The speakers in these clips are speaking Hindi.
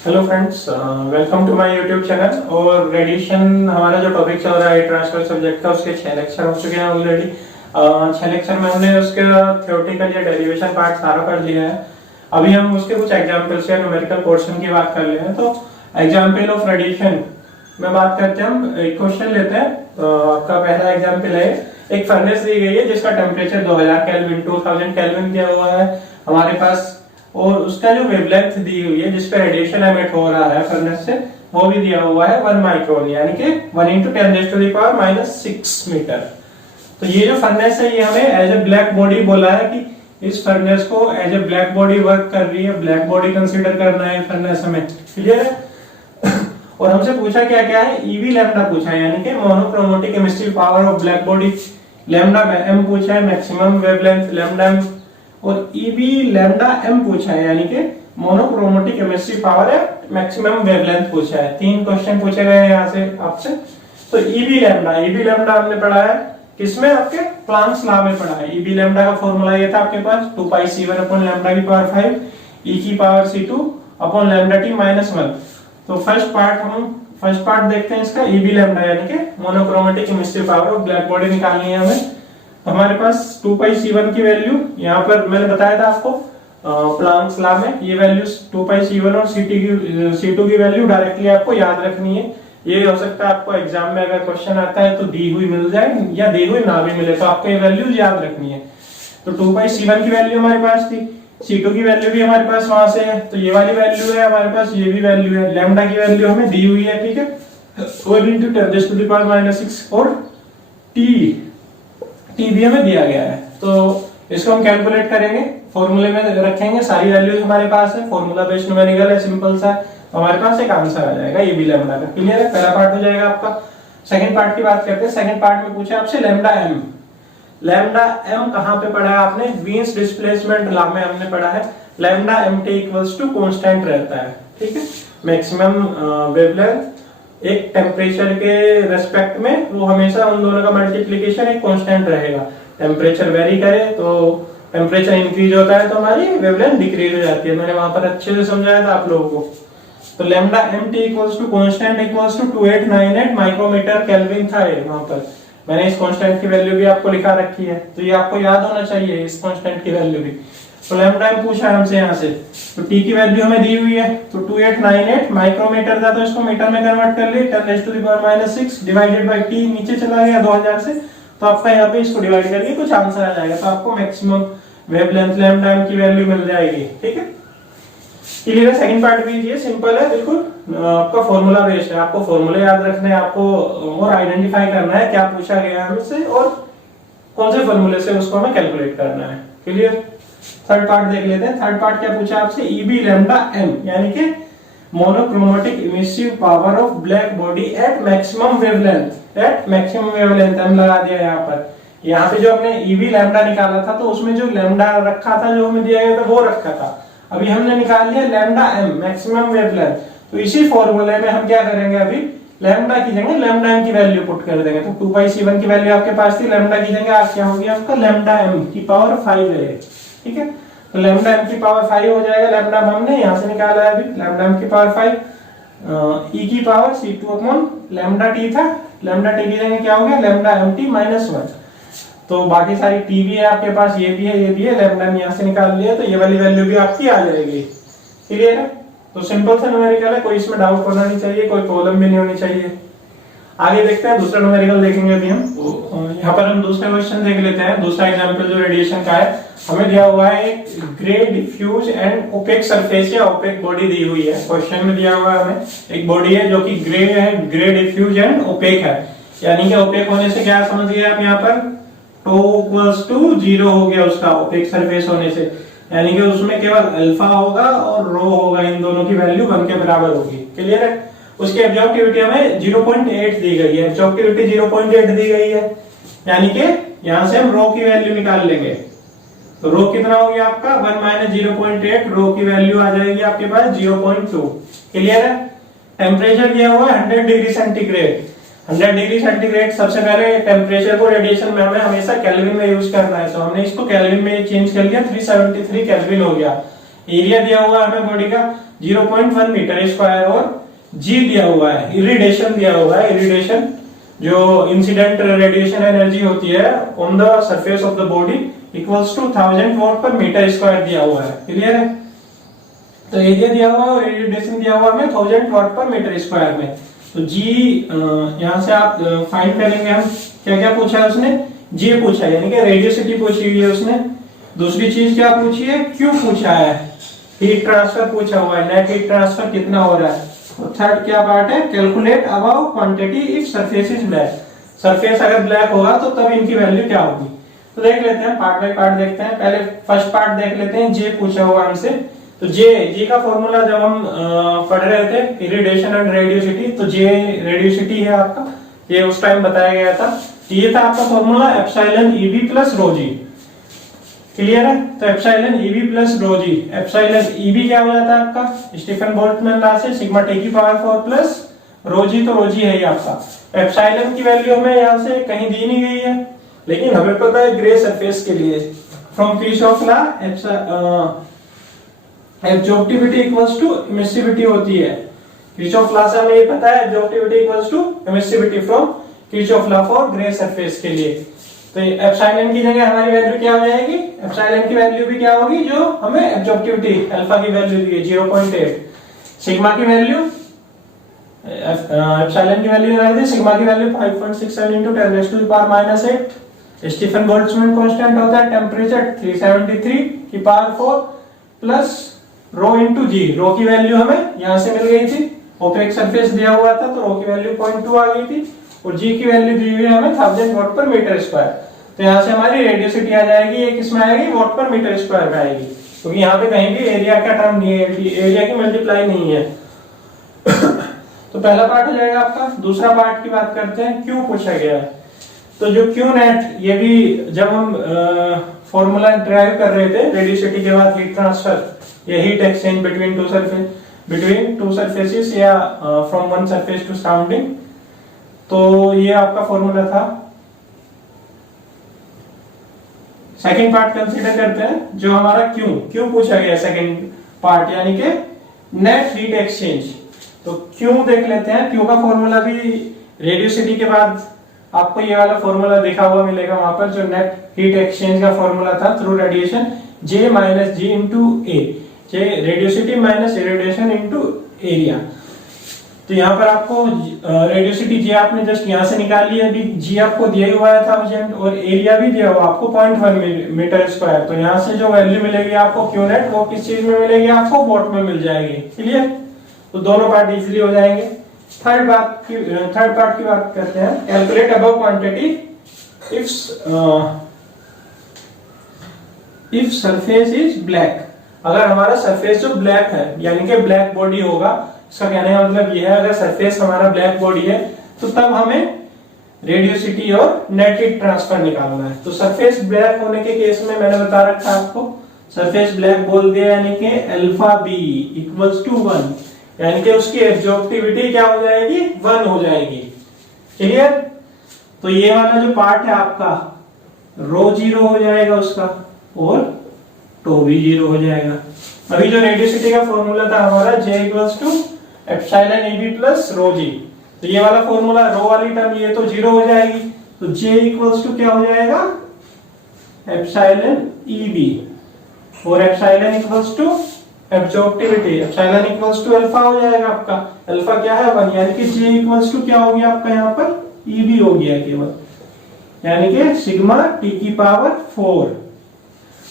Hello friends, welcome to my YouTube channel. और रेडिएशन हमारा जो टॉपिक चल रहा है ट्रांसफर सब्जेक्ट का, उसके 6 लेक्चर हो चुके हैं ऑलरेडी। 6 लेक्चर में हमने उसके थ्योरेटिकल या डेरिवेशन पार्ट सारा कर लिया है। अभी हम उसके कुछ एग्जांपल्स या न्यूमेरिकल पोर्शन की बात कर ले हैं। तो एग्जांपल ऑफ रेडिएशन में बात करते हैं। हम एक क्वेश्चन लेते हैं। तो आपका पहला एग्जांपल है, एक फर्नेस दी गई है जिसका टेम्परेचर 2000 केल्विन 2000 केल्विन दिया हुआ है हमारे पास, और उसका जो वेवलेंथ दी हुई है जिसपे रेडिएशन एमिट हो रहा है फर्नेस से, वो भी दिया हुआ है 1 माइक्रोन, यानी कि 1 × 10⁻⁻6 मीटर। तो ये जो फर्नेस है ये हमें एज ए ब्लैक बॉडी बोला है कि इस फर्नेस को as a black body work कर रही है, ब्लैक बॉडी कंसीडर करना है फर्नेस हमें। क्लियर है? और हमसे पूछा क्या क्या है, ईवी लैम्डा पूछा है, यानी कि monochromatic emissive power of black body. Lambda M पूछा है, मैक्सिमम वेवलेंथ लैम्डा एम। और ईबी लैम्डा एम पूछा है, यानी कि मोनोक्रोमैटिक एमिसिव पावर है, मैक्सिमम वेवलेंथ पूछा है। 3 क्वेश्चन पूछे गए हैं यहाँ से आपसे। तो ईबी लैम्डा हमने पढ़ा है किसमें, आपके प्लांक्स लॉ में पढ़ा है। ईबी लैम्डा का फॉर्मूला ये था आपके पास 2πc1/λ⁵ e की पावर c2/λt-1। तो फर्स्ट पार्ट देखते हैं इसका, ईबी लैम्डा यानी कि monochromatic emissive power of black body निकालनी है हमें। हमारे पास 2πc1 की वैल्यू यहाँ पर मैंने बताया था आपको प्लांक्स लॉ में, ये वैल्यूज 2πc1 और c2 की वैल्यू डायरेक्टली आपको याद रखनी है। ये हो सकता है आपको एग्जाम में अगर क्वेश्चन आता है तो दी हुई मिल जाए या दी हुई ना भी मिले, तो आपको ये वैल्यूज याद रखनी है। तो 2πc1 की वैल्यू हमारे पास थी, c2 की वैल्यू भी हमारे पास वहां से है, तो ये वाली वैल्यू है हमारे पास, ये भी वैल्यू है। लैम्डा की वैल्यू हमें दी हुई है, ठीक है, 1 × 10⁻⁻6 और टी भी हमें दिया गया है। तो इसको हम कैलकुलेट करेंगे, फॉर्मूले में रखेंगे, सारी वैल्यूज हमारे पास है, फॉर्मूला बेस्ड न्यूमेरिकल है, सिंपल सा। तो हमारे पास एक आंसर आ जाएगा ये भी लैम्डा का। क्लियर है? पहला पार्ट हो जाएगा आपका। सेकंड पार्ट की बात करते हैं। सेकंड पार्ट में पूछा आपसे लैम्डा एम कहां पे पढ़ा है आपने, वीन्स डिस्प्लेसमेंट लॉ में हमने पढ़ा है। Lambda M T equals to constant रहता है, ठीक है। मैक्सिमम वेवलेंथ एक टेम्परेचर के रेस्पेक्ट में वो हमेशा उन दोनों का मल्टीप्लिकेशन एक कांस्टेंट रहेगा। टेम्परेचर वेरी करे तो टेम्परेचर इंक्रीज होता है तो हमारी वेवलेंथ डिक्रीज हो जाती है। मैंने वहां पर अच्छे से समझाया था आप लोगों को। तो lambda M T equals to constant equals to 2898 micrometre kelvin था ये वहां पर। मैंने इस कांस्टेंट की वैल्यू भी आपको लिखा रखी है, तो ये आपको याद होना चाहिए इस कांस्टेंट की वैल्यू भी। तो लैम्डा एम पूछा है हमसे यहाँ से, तो टी की वैल्यू हमें दी हुई है, तो 2898 माइक्रोमीटर था, तो इसको मीटर में कन्वर्ट कर लिए 10⁻⁻6 डिवाइडेड बाय टी, नीचे चला गया 2000 से, तो आपका यहाँ पे इसको डिवाइड करके कुछ आंसर आ जाएगा। तो आपको मैक्सिमम वेवलेंथ लैम्डा एम की वैल्यू मिल जाएगी, ठीक है। क्लियर है? सेकंड पार्ट भी ये सिंपल है बिल्कुल, आपका फॉर्मूला बेस्ड है। आपको फॉर्मूले याद रखने हैं, आपको और आइडेंटिफाई करना है क्या पूछा गया है हमसे और कौन से फॉर्मूले से उसको हमें कैलकुलेट करना है। क्लियर? थर्ड पार्ट देख लेते हैं। थर्ड पार्ट क्या पूछा आपसे, ईबी लैम्डा एम यानी कि monochromatic emissive power of black body at maximum wavelength M लगा दिया यहाँ पर। यहाँ पे जो हमने ईबी लैम्डा निकाला था तो उसमें जो लैम्डा रखा था, जो हमें दिया गया था वो रखा था। अभी हमने निकाल लिया लैम्डा एम मैक्सिमम वेवलेंथ, तो इसी फॉर्मूले में हम क्या करेंगे, अभी लैम्डा की जगह लैम्डा एम की वैल्यू पुट कर देंगे। तो 2πc1 की वैल्यू आपके पास थी, लैम्डा की जगह आज क्या हो गया आपका, लैम्डा एम की पावर 5 है, ठीक है। तो लैम्डा एम की पावर 5 हो जाएगा। लैम्डा हमने यहाँ से निकाला है अभी, लैम्डा एम की पावर 5 ई की पावर c2/लैम्डा टी था, लैम्डा टी की जगह क्या हो गया, लैम्डा एम टी -1। तो बाकी सारी टी भी है आपके पास, ये भी है, ये भी है, लैम्डा यहाँ से निकाल लिया, तो ये वाली वैल्यू भी आपकी आ जाएगी। क्लियर है? तो सिंपल सा न्यूमेरिकल है, कोई इसमें डाउट होना नहीं चाहिए, कोई प्रॉब्लम भी नहीं होनी चाहिए। आगे देखते हैं, दूसरा न्यूमेरिकल देखेंगे अभी हम। यहाँ पर हम दूसरा क्वेश्चन देख लेते हैं। दूसरा एग्जांपल जो रेडिएशन का है, हमें दिया हुआ है एक grey diffuse and opaque surface या ओपेक बॉडी दी हुई है। क्वेश्चन में दिया हुआ है हमें एक बॉडी है जो कि ग्रे है, ग्रे डिफ्यूज एंड ओपेक है, यानी कि ओपेक होने से क्या समझिए आप यहाँ पर, τ=0 हो गया उसका ओपेक सरफेस होने से, यानी कि उसमें केवल अल्फा होगा और रो होगा, इन दोनों की वैल्यू 1 के बराबर होगी। क्लियर है? उसकी एब्जॉर्प्टिविटी हमें 0.8 दी गई है, एब्जॉर्प्टिविटी 0.8 दी गई है, यानी कि यहां से हम रो की वैल्यू निकाल लेंगे। तो रो कितना हो गया आपका, 1 - 0.8, रो की वैल्यू आ जाएगी आपके पास 0.2। क्लियर है? टेम्परेचर दिया हुआ है 100 डिग्री सेंटीग्रेड। 100 डिग्री सेंटीग्रेड, सबसे पहले टेम्परेचर को रेडिएशन में हमें हमेशा केल्विन में यूज करना है, तो हमने इसको केल्विन में चेंज कर लिया, 373 केल्विन हो गया। एरिया दिया हुआ हमें बॉडी का 0.1 मीटर स्क्वायर और जी दिया हुआ है, इरिडेशन दिया हुआ है, इरिडेशन जो इंसिडेंट रेडिएशन एनर्जी होती है on the surface of the body equals to 1000 watt per metre square दिया हुआ है। क्लियर है? तो एरिया दिया हुआ है और रेडिएशन दिया हुआ है 1000 वॉट पर मीटर स्क्वायर में। तो जी यहां से आप फाइंड करेंगे हम, क्या क्या पूछा है उसने, जी पूछा है यानी कि रेडियोसिटी पूछी हुई है उसने। दूसरी चीज क्या पूछी है, क्यू पूछा है, हीट ट्रांसफर पूछा हुआ है, नेट हीट ट्रांसफर कितना हो रहा है। और थर्ड क्या पार्ट है, calculate about quantity if surface is black. Surface अगर ब्लैक होगा तो तब इनकी वैल्यू क्या होगी। तो देख लेते हैं, पार्ट बाय पार्ट देखते हैं। पहले फर्स्ट पार्ट देख लेते हैं, जे पूछा हुआ हमसे। तो जे का फॉर्मूला जब हम पढ़ रहे थे इरिडेशन एंड रेडियोसिटी, तो जे रेडियोसिटी है आपका, ये उस टाइम बताया गया था। ये था आपका formula epsilon E B plus rho G. Clear है? तो epsilon E B plus rho G, epsilon E B क्या हो जाता है आपका स्टीफन बोल्ट्जमैन लॉ से सिग्मा टी की पावर 4 प्लस रो जी, तो रो जी है ये आपका। एप्सिलॉन की वैल्यू हमें यहाँ से कहीं दी नहीं गई है, लेकिन हमें पता है ग्रे सरफेस के लिए from Kirchhoff law absorptivity equals to emissivity होती है। किरचॉफ लॉ से हमें ये पता है absorptivity equals to emissivity from Kirchhoff law for grey surface के लिए। तो एप्सिलॉन की जगह हमारी वैल्यू क्या हो जाएगी, एप्सिलॉन की वैल्यू भी क्या होगी जो हमें एब्जॉर्प्टिविटी अल्फा की वैल्यू दी है 0.8। सिग्मा की वैल्यू, एप्सिलॉन की वैल्यू है सिग्मा की value 5.67 into 10⁻⁸। Stefan Boltzmann constant होता है टेंपरेचर 373 की पावर 4 प्लस रो इनटू जी। रो की वैल्यू हमें यहां से मिल गई थी, ओपेक सरफेस दिया हुआ था तो रो की वैल्यू 0.2 आ गई थी, और जी की वैल्यू दी हुई है हमें 1000 वॉट पर मीटर स्क्वायर। तो यहाँ से हमारी रेडियोसिटी आ जाएगी, ये किसमें आएगी, वॉट पर मीटर स्क्वायर में आएगी, क्योंकि यहाँ पे कहीं भी एरिया का टर्म नहीं है, एरिया की मल्टीप्लाई नहीं है। तो पहला पार्ट हो जाएगा आपका। दूसरा पार्ट की बात करते हैं, क्यू पूछा गया है। तो जो क्यू नेट, ये भी जब हम फॉर्मूला ड्राइव कर रहे थे रेडियोसिटी के बाद हीट ट्रांसफर या heat exchange between two surfaces या from one surface to surrounding, तो ये आपका फॉर्मूला था। सेकंड पार्ट कंसीडर करते हैं, जो हमारा क्यू पूछा गया सेकंड पार्ट, यानी कि नेट हीट एक्सचेंज। तो क्यू देख लेते हैं। क्यू का फॉर्मूला भी रेडियोसिटी के बाद आपको ये वाला फॉर्मूला दिखा हुआ मिलेगा वहां पर, जो नेट हीट एक्सचेंज का फॉर्मूला था through radiation, J minus G into A, J radiosity minus radiation into area. तो यहाँ पर आपको रेडियोसिटी जी आपने जस्ट यहाँ से निकाल लिया, अभी जी आपको दिया हुआ है 1000 और एरिया भी दिया हुआ आपको 0.1 मीटर स्क्वायर। तो यहाँ से जो वैल्यू मिलेगी आपको क्यू नेट, वो किस चीज में मिलेगी, आपको वॉट में मिल जाएगी। क्लियर? तो दोनों पार्ट इजीली हो जाएंगे। थर्ड पार्ट की बात करते हैं, calculate above quantity if surface is black. अगर हमारा सरफेस जो ब्लैक है यानी कि ब्लैक बॉडी होगा, इसका कहने का मतलब यह है अगर सरफेस हमारा ब्लैक बॉडी है तो तब हमें रेडियोसिटी और नेट हीट ट्रांसफर निकालना है। तो सरफेस ब्लैक होने के केस में मैंने बता रखा आपको, सरफेस ब्लैक बोल दिया यानी कि अल्फा बी इक्वल्स टू 1, यानी कि उसकी एब्जॉर्प्टिविटी क्या हो जाएगी, 1 हो जाएगी। क्लियर? तो ये वाला जो पार्ट है आपका रो 0 हो जाएगा उसका, और टो भी 0 हो जाएगा। अभी जो रेडियोसिटी का फॉर्मूला था हमारा J equals to epsilon E B plus rho G, तो ये वाला फॉर्मूला रो वाली टर्म ये तो 0 हो जाएगी, तो J इक्वल्स टू क्या हो जाएगा, एप्सिलॉन ईबी, और epsilon equals to absorptivity, epsilon equals to alpha हो जाएगा आपका। अल्फा क्या है 1, यानी कि J इक्वल्स टू क्या हो गया आपका यहाँ पर ईबी हो गया केवल, यानी कि सिग्मा टी की पावर 4।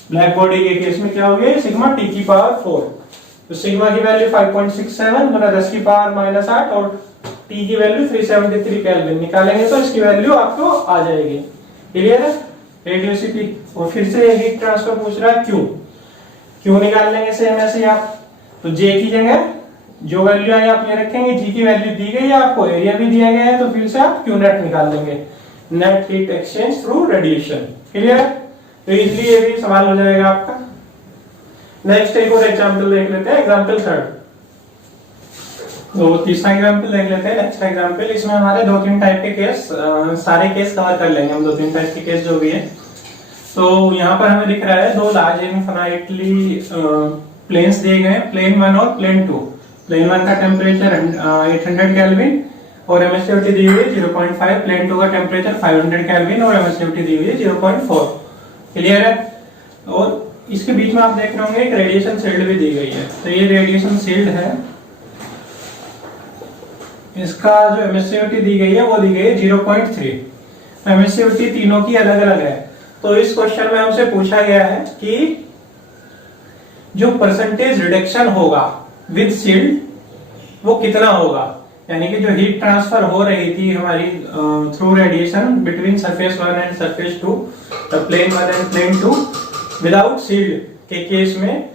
ब्लैक बॉडी के केस में क्या हो गया, सिग्मा टी की पावर 4। तो सिग्मा की वैल्यू 5.67 गुना 10 की पावर -8 और टी की वैल्यू 373 केल्विन निकालेंगे तो इसकी वैल्यू आपको आ जाएगी। क्लियर है? रेडियोसिटी। और फिर से हीट ट्रांसफर पूछ रहा है क्यू निकाल लेंगे सेम ऐसे आप। तो जे की जगह जो वैल्यू आई आप ये रखेंगे, जी की वैल्यू दी गई है आपको, एरिया भी दिया गया है, तो फिर से आप क्यू नेट निकाल लेंगे, net heat exchange through radiation. Clear? तो इजीली ये भी सवाल हो जाएगा आपका। नेक्स्ट एक और एग्जांपल देख लेते हैं, एग्जांपल थर्ड। तो तीसरा एग्जांपल देख लेते हैं, नेक्स्ट एग्जांपल। इसमें हमारे 2-3 टाइप के केस, सारे केस कवर कर लेंगे हम, 2-3 टाइप के केस जो भी है। तो यहाँ पर हमें दिख रहा है 2 लार्ज इनफाइनाइटली प्लेन्स दिए गए हैं, प्लेन 1 और प्लेन 2। प्लेन 1 का टेम्परेचर 800 केल्विन और एमिसिविटी दी हुई है 0.5। प्लेन 2 का टेम्परेचर 500 केल्विन और एमिसिविटी दी हुई है 0.4। क्लियर है? और इसके बीच में आप देख रहे होंगे एक रेडिएशन शील्ड भी दी गई है। तो ये रेडिएशन शील्ड है, इसका जो एमिसिविटी दी गई है वो दी गई है 0.3। एमिसिविटी तीनों की अलग अलग है। तो इस क्वेश्चन में हमसे पूछा गया है कि जो परसेंटेज रिडक्शन होगा विद शील्ड वो कितना होगा, यानी कि जो हीट ट्रांसफर हो रही थी हमारी through radiation between surface 1 and surface 2, plane 1 and plane 2, without shield के केस में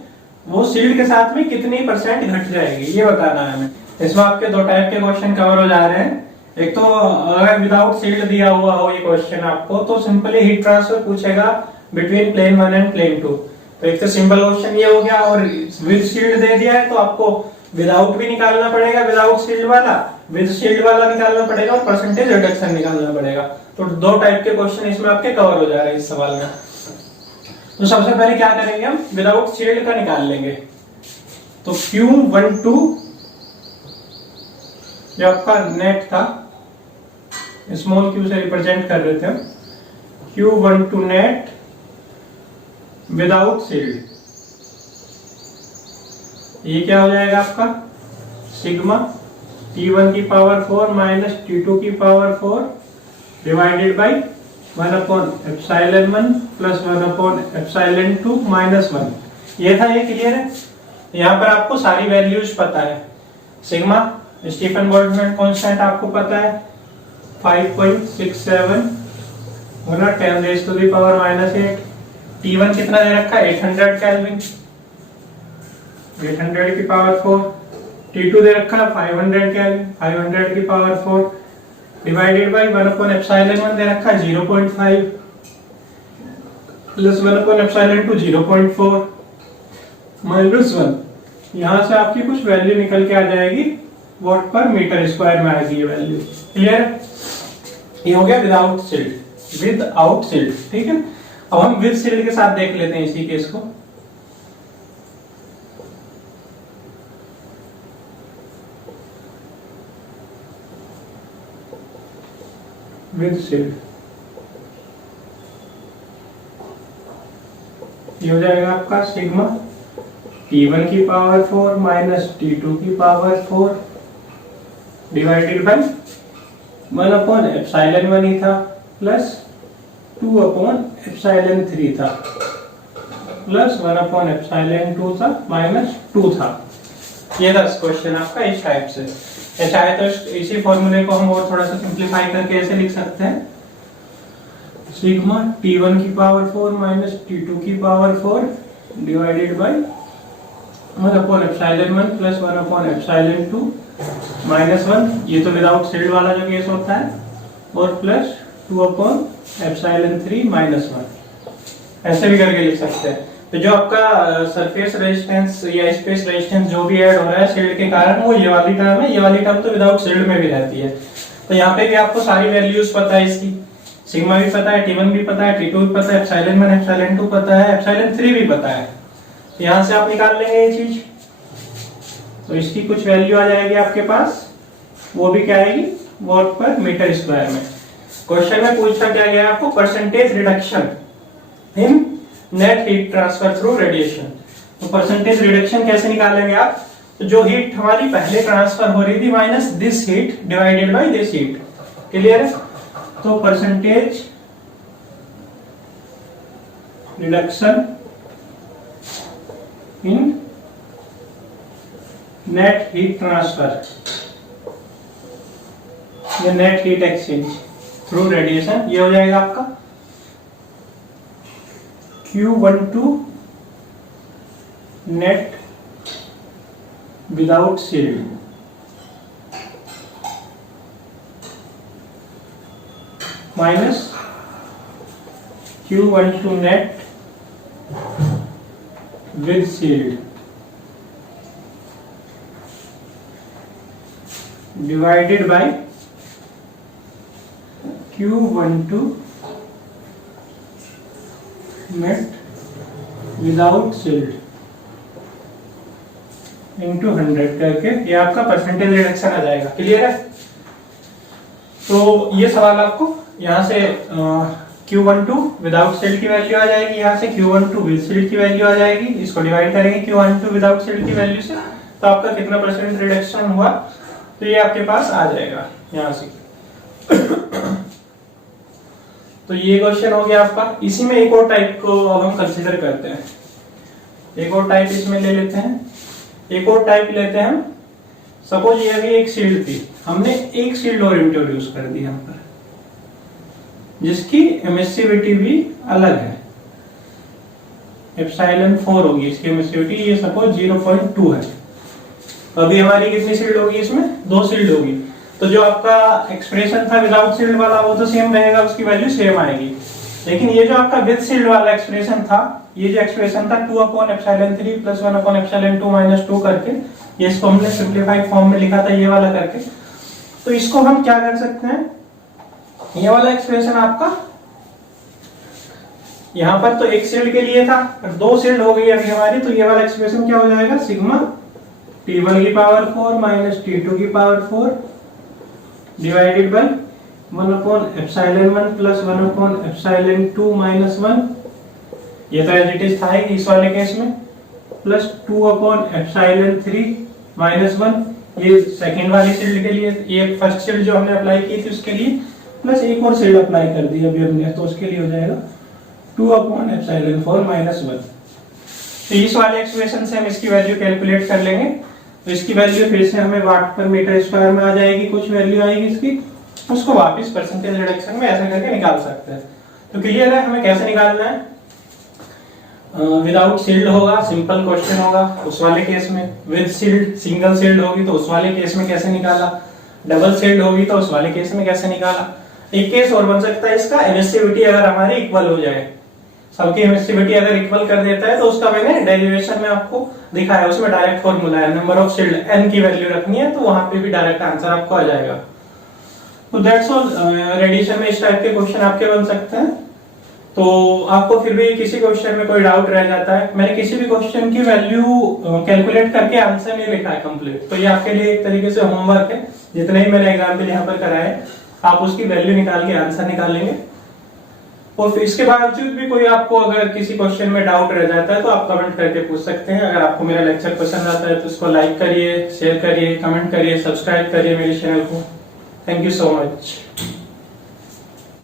वो शील्ड के साथ में कितनी परसेंट घट जाएगी, ये बताना है हमें। इसमें आपके दो टाइप के क्वेश्चन कवर हो जा रहे हैं। एक तो अगर विदाउट शील्ड दिया हुआ हो ये क्वेश्चन आपको, तो सिंपली हीट ट्रांसफर पूछेगा बिटवीन प्लेन 1 एंड प्लेन 2। तो एक तो सिंपल क्वेश्चन ये हो गया, और विद शील्ड दे दिया है तो आपको विदाउट भी निकालना पड़ेगा, विदाउट शील्ड वाला, विद शील्ड वाला निकालना पड़ेगा और परसेंटेज रिडक्शन निकालना पड़ेगा। तो दो टाइप के क्वेश्चन इसमें आपके कवर हो जा रहे हैं इस सवाल में। तो सबसे पहले क्या करेंगे, हम विदाउट शील्ड का निकाल लेंगे। तो Q12 जो आपका नेट था, स्मॉल q से रिप्रेजेंट कर रहे थे, Q12 नेट विदाउट शील्ड, ये क्या हो जाएगा आपका सिग्मा T1 की पावर 4 माइनस T2 की power 4 divided by 1/ε1 plus 1/ε2 minus 1। ये था, ये क्लियर है? यहाँ पर आपको सारी वैल्यूज पता है। सिग्मा स्टीफन बोल्ट्जमैन कांस्टेंट आपको पता है 5.67 गुना 10⁻⁻8। T1 कितना दे रखा है 800 केल्विन, 800 की पावर 4। T2 दे रखा है 500 केल्विन, 500 की पावर 4 डिवाइडेड बाई 1/ε1 दे रखा है 0.5 प्लस 1/ε2 0.4 माइनस 1। यहां से आपकी कुछ वैल्यू निकल के आ जाएगी, वॉट पर मीटर स्क्वायर में आएगी ये वैल्यू। क्लियर? ये हो गया विदाउट शील्ड, विदाउट शील्ड। ठीक है, अब हम विद शील्ड के साथ देख लेते हैं इसी केस को। विद शील्ड ये हो जाएगा आपका सिग्मा T1 की पावर 4 माइनस T2 की पावर 4 डिवाइडेड बाई 1/ε1 ही था प्लस 2/ε3 था प्लस 1/ε2 था माइनस 2 था। ये था क्वेश्चन आपका इस टाइप से। या चाहे तो इसी फॉर्मूले को हम और थोड़ा सा सिंप्लीफाई करके ऐसे लिख सकते हैं, सिग्मा T1 की पावर 4 माइनस T2 की power 4 divided by 1/ε1 plus 1/ε2 minus 1। ये तो विदाउट शील्ड वाला जो केस होता है, और प्लस 2/ε3 माइनस 1। ऐसे भी करके लिख सकते हैं। तो जो आपका सरफेस रेजिस्टेंस या स्पेस रेजिस्टेंस जो भी ऐड हो रहा है शील्ड के कारण, वो ये वाली टर्म है। ये वाली टर्म तो विदाउट शील्ड में भी रहती है। तो यहाँ पे भी आपको सारी वैल्यूज पता है इसकी, सिग्मा भी पता है, T1 भी पता है, T2 भी पता है, ε1 ε2 पता है, ε3 भी पता है। तो यहाँ से आप निकाल लेंगे ये चीज, तो इसकी कुछ वैल्यू आ जाएगी आपके पास, वो भी क्या आएगी वॉट पर मीटर स्क्वायर में। क्वेश्चन में पूछा क्या गया आपको, percentage reduction in net heat transfer through radiation. तो परसेंटेज रिडक्शन कैसे निकालेंगे आप, तो जो हीट हमारी पहले ट्रांसफर हो रही थी minus this heat divided by this heat. Clear है? तो percentage reduction in net heat transfer या net heat exchange through radiation, ये हो जाएगा आपका Q12 net without shield minus Q12 net with shield divided by Q12 net without shield into 100 करके ये आपका परसेंटेज रिडक्शन आ जाएगा। क्लियर है? तो ये सवाल आपको यहाँ से Q12 विदाउट शील्ड की वैल्यू आ जाएगी, यहाँ से Q12 विद शील्ड की वैल्यू आ जाएगी, इसको डिवाइड करेंगे Q12 विदाउट शील्ड की वैल्यू से, तो आपका कितना परसेंट रिडक्शन हुआ तो ये आपके पास आ जाएगा यहाँ से। तो ये क्वेश्चन हो गया आपका। इसी में एक और टाइप को अब हम कंसीडर करते हैं, एक और टाइप इसमें ले लेते हैं। एक और टाइप लेते हैं हम, सपोज ये अभी एक शील्ड थी, हमने एक शील्ड और इंट्रोड्यूस कर दी यहाँ पर जिसकी एमिसिविटी भी अलग है, एप्सिलॉन 4 होगी इसकी एमिसिविटी, ये सपोज 0.2 है। अभी हमारी कितनी शील्ड होगी इसमें? 2 शील्ड होगी। तो जो आपका एक्सप्रेशन था विदाउट शील्ड वाला वो तो सेम रहेगा, उसकी वैल्यू सेम आएगी। लेकिन ये जो आपका विद शील्ड वाला एक्सप्रेशन था, ये जो एक्सप्रेशन था 2/3 प्लस 1/2 -2 करके, ये इसको हमने सिंप्लीफाइड फॉर्म में लिखा था ये वाला करके। तो इसको हम क्या कर सकते हैं, ये वाला एक्सप्रेशन आपका यहाँ पर तो एक शील्ड के लिए था, 2 शील्ड हो गई अभी हमारी, तो ये वाला एक्सप्रेशन क्या हो जाएगा, सिग्मा T1 की पावर 4 माइनस T2 की power 4 divided by 1/1 plus 1/2 minus 1, ये तो एज इट इज था इस वाले केस में, प्लस 2/3 माइनस 1, ये सेकेंड वाली शील्ड के लिए, ये फर्स्ट शील्ड जो हमने अप्लाई की थी उसके लिए, प्लस एक और शील्ड अप्लाई कर दी अभी हमने, तो उसके लिए हो जाएगा 2/4 माइनस 1। तो इस वाले एक्सप्रेशन से हम इसकी वैल्यू कैलकुलेट कर लेंगे, तो इसकी वैल्यू फिर से हमें वाट पर मीटर स्क्वायर में आ जाएगी, कुछ वैल्यू आएगी इसकी, उसको वापस परसेंटेज रिडक्शन में ऐसा करके निकाल सकते हैं। तो क्लियर है हमें कैसे निकालना है? विदाउट शील्ड होगा, सिंपल क्वेश्चन होगा उस वाले केस में, विद शील्ड सिंगल शील्ड होगी तो उस वाले केस में कैसे निकाला, डबल शील्ड होगी तो उस वाले केस में कैसे निकाला। एक केस और बन सकता है इसका, एमिसिविटी अगर हमारी इक्वल हो जाए, सबकी एमिसिविटी अगर इक्वल कर देता है तो उसका मैंने डेरिवेशन में आपको दिखाया, उसमें डायरेक्ट फॉर्मूला है, नंबर ऑफ शील्ड n की वैल्यू रखनी है तो वहां पे भी डायरेक्ट आंसर आपको आ जाएगा। तो दैट्स ऑल, रेडिएशन में इस टाइप के क्वेश्चन आपके बन सकते हैं। तो आपको फिर भी किसी क्वेश्चन में कोई डाउट रह जाता है, मैंने किसी भी क्वेश्चन की वैल्यू कैलकुलेट करके आंसर नहीं लिखा है कंप्लीट, तो ये आपके लिए एक तरीके से होमवर्क है, जितने ही मैंने एग्जाम्पल यहाँ पर कराए आप उसकी वैल्यू निकाल के आंसर निकाल लेंगे। और इसके बावजूद भी कोई आपको अगर किसी क्वेश्चन में डाउट रह जाता है तो आप कमेंट करके पूछ सकते हैं। अगर आपको मेरा लेक्चर पसंद आता है तो इसको लाइक करिए, शेयर करिए, कमेंट करिए, सब्सक्राइब करिए मेरे चैनल को। Thank you so much.